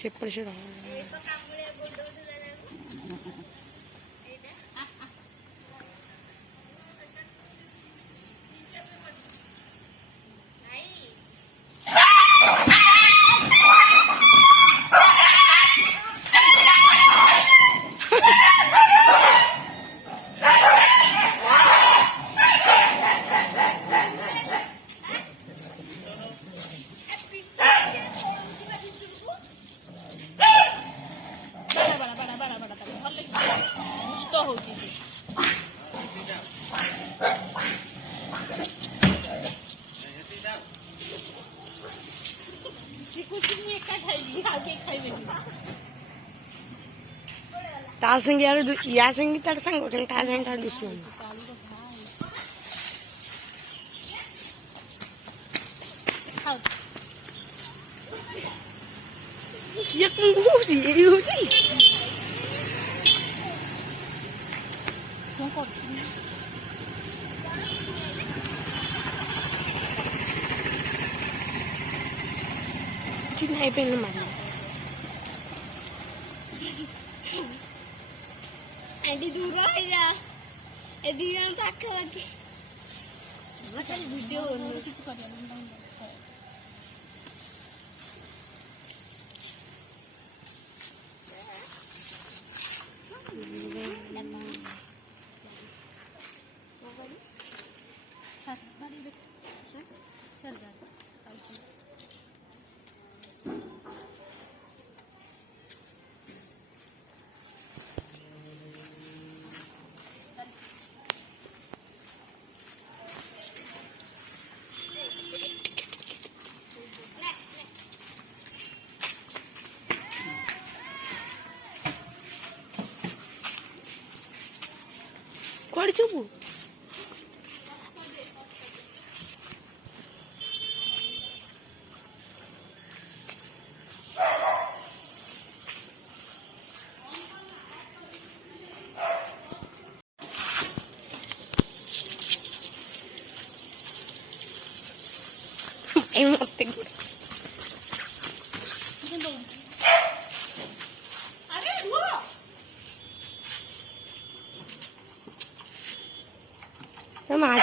Siapa sih orang? ता संगे यार या संगे तार संग होटल ता संगे तार दुश्मन ये कौन सी ये हो सी जिन है पे न मारना Edi duro ya. Edi yang tak lagi. Macam video ni. Kuat cubu. Em một tiếng. Nó mà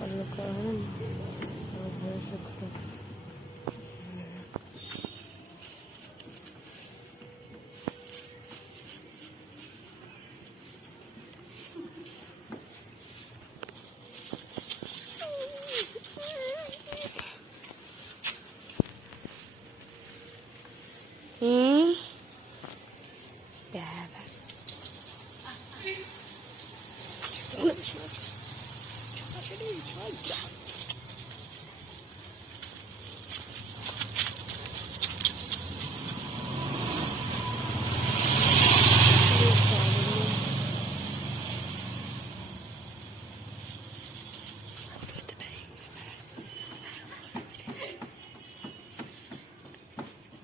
perlu kawan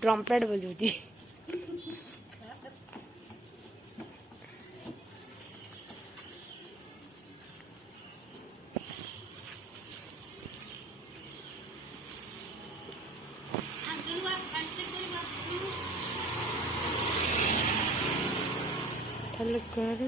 trumpet बजती चालू कर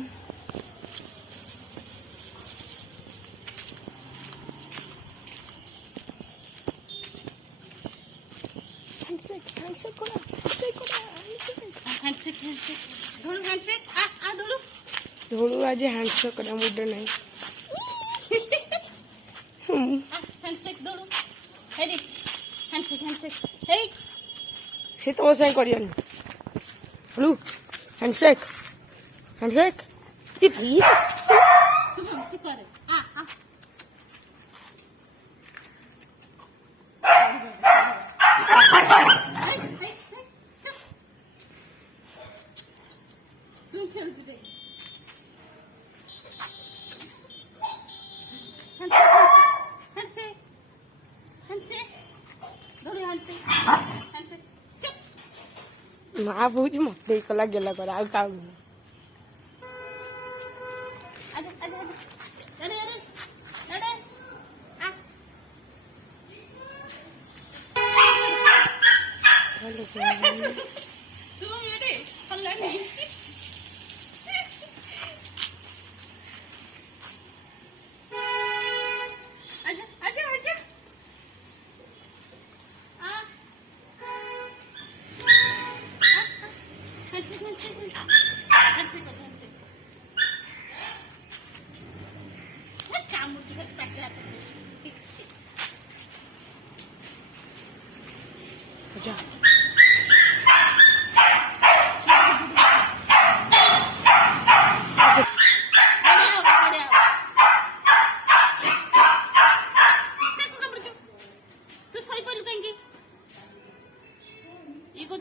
ধরু আজ হ্যান্ডশেক করা মুড নাই সে তো বসে করিয়ানি হলু হ্যান্ডশেক হ্যান্ডশেক কি ভাই ମା ବହୁତ ମତେ କଲା ଗେଲା କରେ ଆଉ କାହାକୁ जा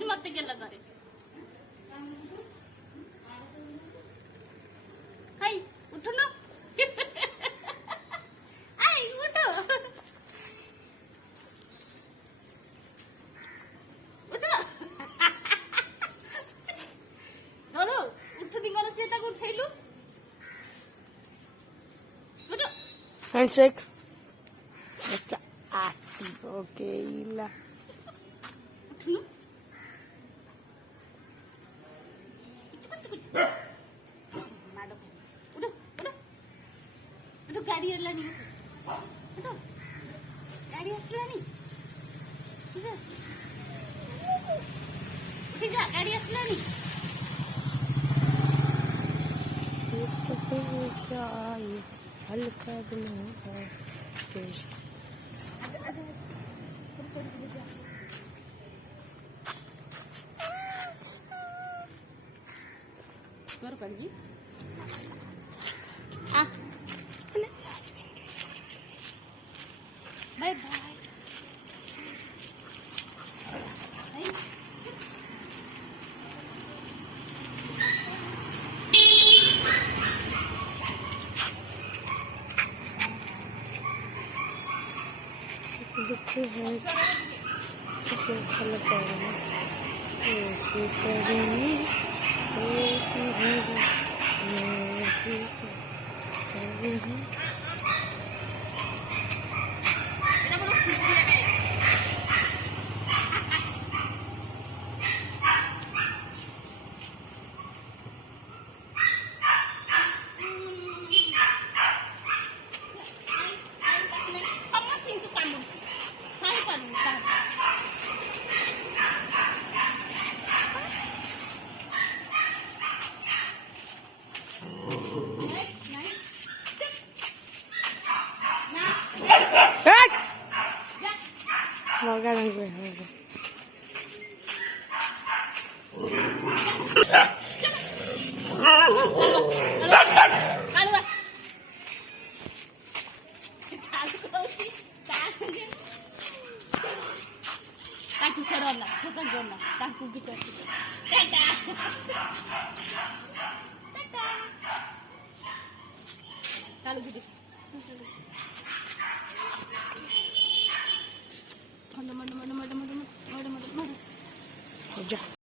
मत गेला करे हाय उठो ना आई उठो उठो धरो उठो दिंगला से ताको उठैलु उठो हैंडशेक ओके इला उठो गाड़ी आसलानी गाड़ी आसलानी उठी जा गाड़ी आसलानी हल्का कर पड़गी बाय बाय दिखते हैं हल्का Morgan ang gue. Aku serona, kita gona, aku gitu. Tata. Tata. Kalau gitu. Mana. Ya.